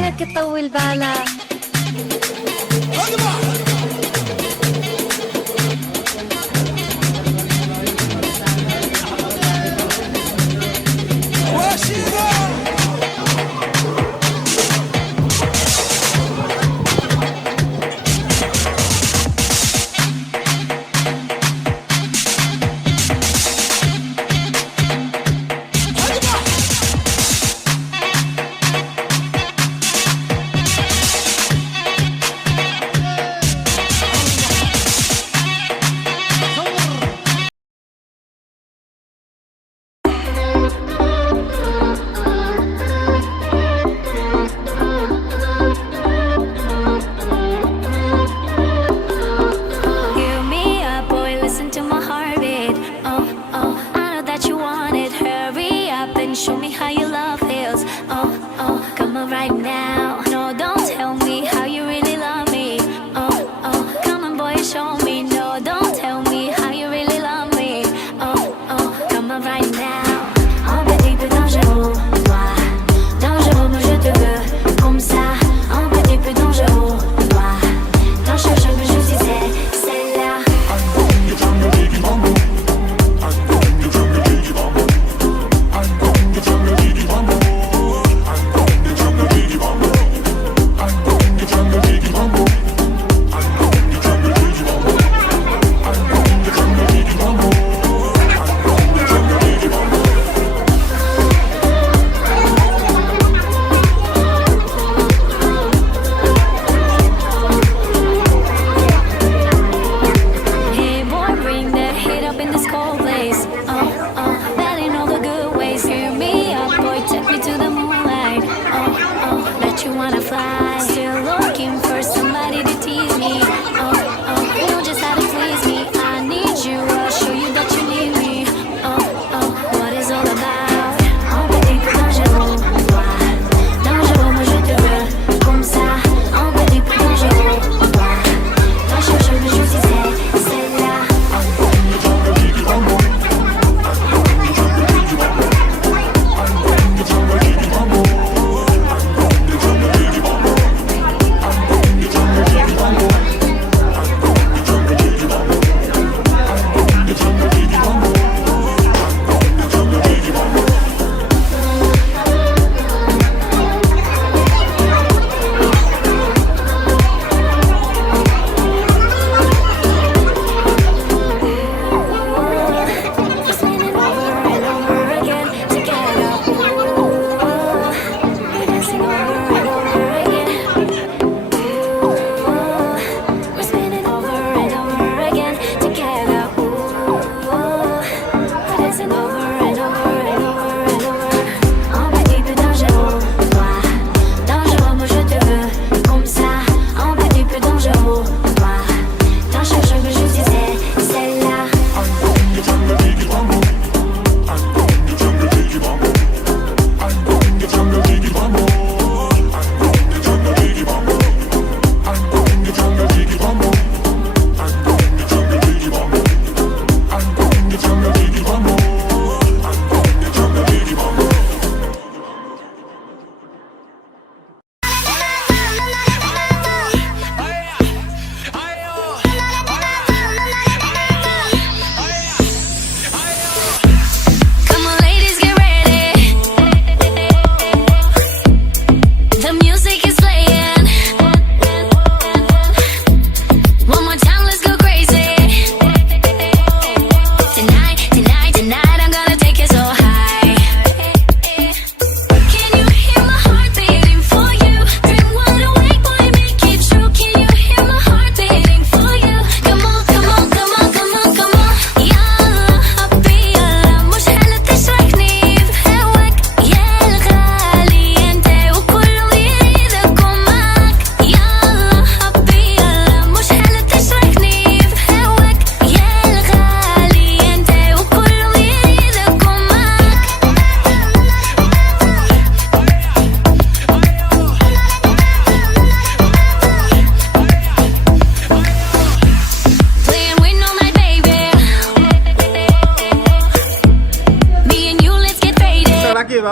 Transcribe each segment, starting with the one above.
فينك تطول بالك. Show me how your love feels. Oh, oh, come on right now. No, don't tell me how you really love me. Oh, oh, come on boy, show me. No, don't tell me how you really love me. Oh, oh, come on right now. Un petit peu dangereux, toi. Dangereux, moi je te veux. Comme ça, un petit peu dangereux, toi. Quand je cherche que je disais, c'est là.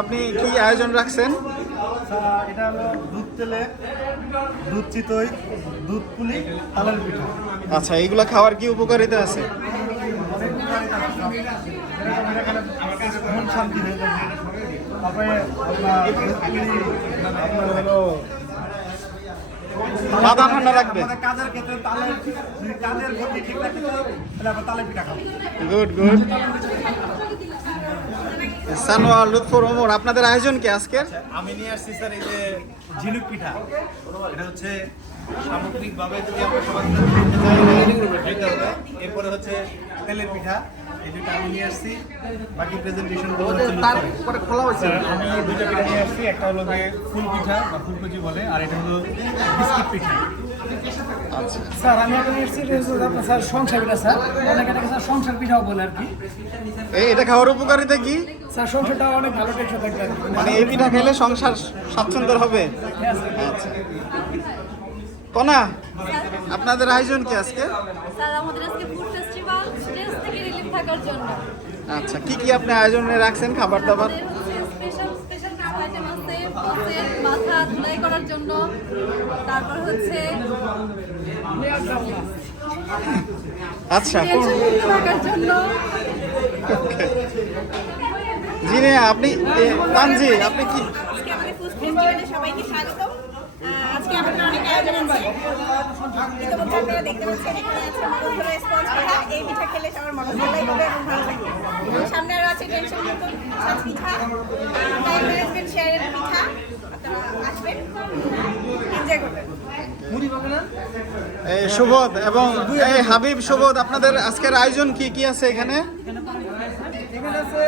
আপনি কি আয়োজন রাখছেন? এটা হলো দুধ তেলে, দুধ চিতই, দুধ পুলি, তালের পিঠা। আচ্ছা, এইগুলা খাওয়ার কি উপকারিতা আছে? মন শান্তি হয়ে যাবে। তারপরে আপনার হলো মাথা ঠান্ডা রাখবে। আমাদের কাজের ক্ষেত্রে কাজের গতি ঠিক রাখতে তাহলে আমরা তালের পিঠা খাবো। Good good. সানোয়ার, লুৎফর, ওমর, আপনাদের আয়োজন কি আজকের? আমি নিয়ে আসছি স্যার এই যে ঝিনুক পিঠা। এটা হচ্ছে সামগ্রিকভাবে যদি আমরা সবাই খেতে হবে। এরপরে হচ্ছে তেলের পিঠা, এই দুটো আমি নিয়ে আসছি। বাকি প্রেজেন্টেশন তারপরে খোলা হয়েছে। আমি দুইটা পিঠা নিয়ে আসছি। একটা হলো যে ফুল পিঠা বা ফুলকুচি বলে, আর এটা হলো বিস্কিট পিঠা। আচ্ছা, স্যার আমি একটা নিয়ে এসেছি, এটা হচ্ছে আপনার স্যার সংসার পিঠা স্যার, অনেকে এটাকে স্যার সংসার পিঠাও বলে আর কি। এটা খাওয়ার উপকারিতা কি? স্যার সংসারটা অনেক ভালো টেকসই থাকবে আর কি। মানে এই পিঠা খেলে সংসার স্বাচ্ছন্দ্য হবে। হ্যাঁ, স্যার। আচ্ছা, কনা, আপনাদের আয়োজন কি আজকে? স্যার আমাদের আজকে ফুড ফেস্টিভ্যাল, স্ট্রেস থেকে রিলিফ থাকার জন্য আচ্ছা, কি কি আপনি আয়োজনে রাখছেন খাবার দাবার? আমাদের হচ্ছে স্পেশাল স্পেশাল কিছু আইটেম আছে, বসের মাথা ধুলাই করার জন্য, তারপর হচ্ছে আচ্ছা, টেনশন মুক্ত থাকার জন্য। জি না, আপনি তানজি, আপনি কি? আজকে আমাদের ফুড ফেস্টিভ্যালে সবাইকে স্বাগতম। আজকে আমাদের অনেক আয়োজন আছে। ইতিমধ্যে আপনারা দেখতে পাচ্ছেন এখানে আছে মনোজ ধরে স্পঞ্জ পিঠা। এই পিঠা খেলে সবার মনোজ ধরাই হবে এবং ভালো লাগবে। এবং সামনে আরও আছে টেনশন মুক্ত সাজ পিঠা, টাইম ম্যানেজমেন্ট শেয়ারের পিঠা। আপনারা আসবেন, এনজয় করবেন। এই সুবোধ এবং এই হাবিব, সুবোধ, আপনাদের আজকের আয়োজন কি কি আছে এখানে? এখানে আছে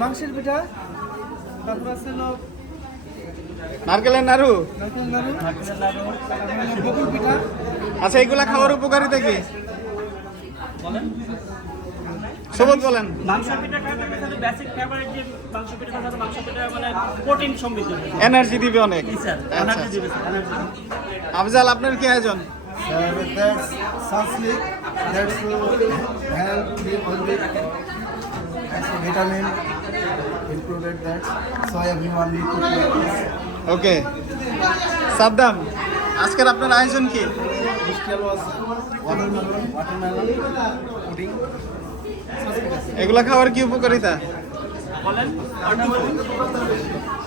মাংসের পিঠা, তারপর আছে হলো নারকেলের নাড়ু। নারকেল নাড়ু, বকুল পিঠা। আচ্ছা, এগুলা খাওয়ার উপকারিতা কি? সুবোধ বলেন। মাংস পিঠা খাবে মানে বেসিক ফেভারিট যে মাংস পিঠা খাবে, মাংস পিঠা মানে প্রোটিন সমৃদ্ধ, এনার্জি দিবে অনেক। স্যার আচ্ছা, এনার্জি দিবে, এনার্জি। আফজাল, আপনার কি আয়োজন? That's sunslick. That's to help the only vitamin included that. So everyone need to take this. ওকে, সাদ্দাম, আজকের আপনার আয়োজন কি? Still was watermelon, pudding. এগুলা খাওয়ার কি উপকারিতা? বলেন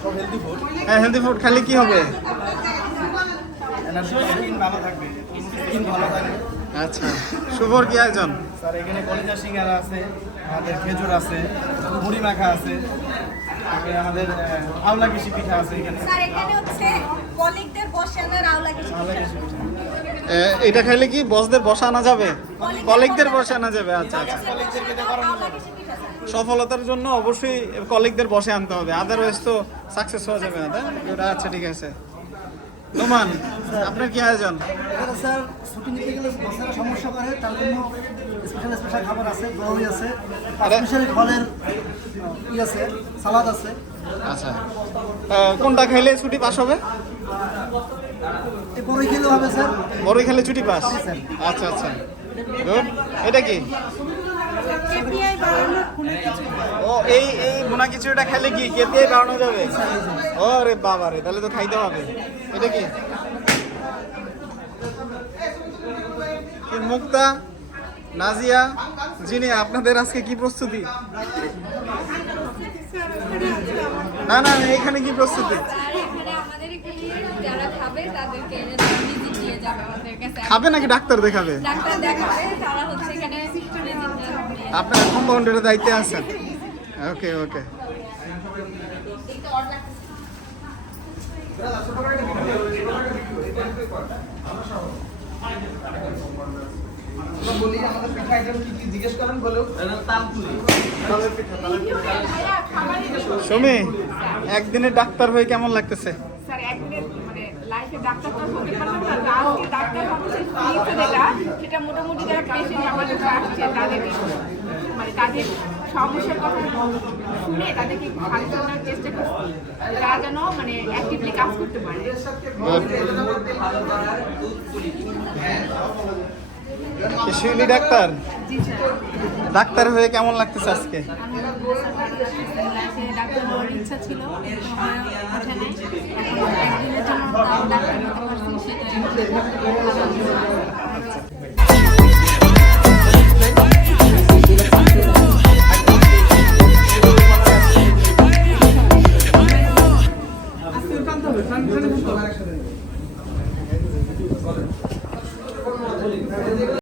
For healthy food. হ্যাঁ, হেলদি ফুড খেলে কি হবে? Energy skin ভালো থাকবে, স্কিন ভালো থাকবে। আচ্ছা, শুভর কি আয়োজন? স্যার এখানে কলিজা সিঙ্গারা আছে, আমাদের খেজুর আছে, মুড়ি মাখা আছে, তারপরে আমাদের আওলা কৃষি পিঠা আছে এখানে। স্যার এখানে হচ্ছে কলিগদের বসে আনার আওলা কিছু আওলা কৃষি পিঠা। এটা খাইলে কি বসদের বসা আনা যাবে? কলিগদের বসে আনা যাবে। আচ্ছা আচ্ছা, আওলা কিছু পিঠা স্যার। সফলতার জন্য অবশ্যই কলিগদের বসে আনতে হবে, আদারওয়াইজ তো সাকসেস হওয়া যাবে না, তাই না? আচ্ছা, ঠিক আছে। নোমান, আপনার কি আয়োজন? এখানে স্যার ছুটি নিতে গেলে বছরে সমস্যা করে, তার জন্য স্পেশাল স্পেশাল খাবার আছে, দই আছে, স্পেশাল ফলের ই আছে, সালাদ আছে। আচ্ছা, কোনটা খাইলে ছুটি পাস হবে? এই বড়ই খেলেও হবে স্যার। বড়ই খেলে ছুটি পাস? আচ্ছা আচ্ছা, গুড। এটা কি? এপিআই বানানো কোনো কিছু ও, এই এই ভুনা খিচুড়িটা খেলে কি কেপিআই বাড়ানো যাবে? ও রে বাবা রে, তাহলে তো খাইতে হবে। এটা কি? কি মুক্তা, নাজিয়া, জিনি, আপনাদের আজকে কি প্রস্তুতি? না না, এখানে কি প্রস্তুতি? আর এখানে আমাদের এখানে যারা খাবে তাদেরকে ভিজিট নিয়ে যাবে আমাদের কাছে। খাবে নাকি ডাক্তার দেখাবে? ডাক্তার দেখাবে, তারা হচ্ছে এখানে ভিজিট নিয়ে আপনারা কম্পাউন্ডারের দায়িত্বে আছেন। ওকে ওকে। বলি আমাদের পিঠা আইটেম কি কি জিজ্ঞেস করেন বলেও তালপুরি। সুমি, একদিনে ডাক্তার হয়ে কেমন লাগতেছে? স্যার একদিনের মানে লাইফে ডাক্তার তো হতে পারলাম না, তো আজকে ডাক্তার হচ্ছে সেটা মোটামুটি যারা পেশেন্ট আমাদের কাছে আসছে তাদের মানে তাদের সমস্যার কথা শুনে তাদেরকে ভালো করার চেষ্টা করছি, তারা যেন মানে অ্যাক্টিভলি কাজ করতে পারে। শিউলি ডাক্তার, জি স্যার। ডাক্তার হয়ে কেমন লাগতেছে আজকে? লাইফে ডাক্তার হওয়ার ইচ্ছা ছিল, সময় ওঠে নাই। এখন একদিনের জন্য ডাক্তার হতে পারছি সেটাই ভালো লাগছে।